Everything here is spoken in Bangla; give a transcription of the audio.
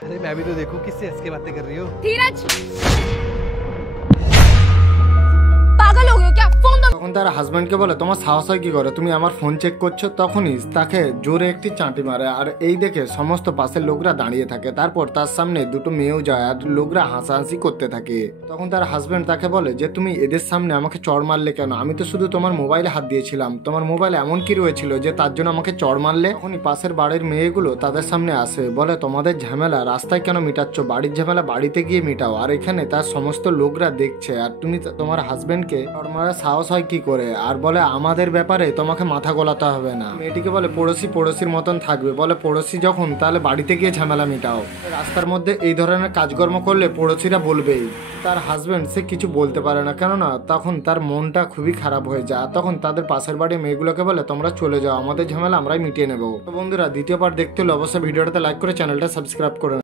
अरे मैं भी तो देखूं किससे हंस के बातें कर रही हो। धीरज পাগল हो गए क्या? फोन दो। তখন তার হাজবেন্ডকে বলে তোমার সাহস হয় কি করে, তুমি আমার ফোন চেক করছো? তখনই তাকে জোরে একটি চাঁটি মারে, আর এই দেখে সমস্ত পাশের লোকরা দাঁড়িয়ে থাকে। তারপর তার সামনে দুটো মেয়েও যায় আর লোকরা হাসাহাসি করতে থাকে। তখন তার হাজবেন্ড তাকে বলে যে তুমি এদের সামনে আমাকে চড় মারলে কেন? আমি তো শুধু তোমার মোবাইলে হাত দিয়েছিলাম, তোমার মোবাইল এমন কি রয়েছিল যে তার জন্য আমাকে চড় মারলে? তখনই পাশের বাড়ির মেয়েগুলো তাদের সামনে আসে, বলে তোমাদের ঝামেলা রাস্তায় কেন মিটাচ্ছ? বাড়ির ঝামেলা বাড়িতে গিয়ে মিটাও। আর এখানে তার সমস্ত লোকরা দেখছে, আর তুমি তোমার হাজবেন্ডকে চড় মারার সাহস হয় কি করে? আর বলে আমাদের ব্যাপারে তোমাকে মাথা গলাতে হবে না। মেয়েটিকে বলে পড়োশি পড়োশির মতন থাকবে, বলে পড়োশি যখন তাহলে বাড়িতে গিয়ে ঝামেলা মিটাও। রাস্তার মধ্যে এই ধরনের কাজকর্ম করলে পড়োশিরা বলবেই। তার হাজবেন্ড সে কিছু বলতে পারে না, কেননা তখন তার মনটা খুবই খারাপ হয়ে যায়। তখন তাদের পাশের বাড়ির মেয়েগুলোকে বলে তোমরা চলে যাও, আমাদের ঝামেলা আমরাই মিটিয়ে নেবো। তো বন্ধুরা দ্বিতীয় পার্ট দেখতে হলে অবশ্যই ভিডিওটাতে লাইক করে চ্যানেলটা সাবস্ক্রাইব করে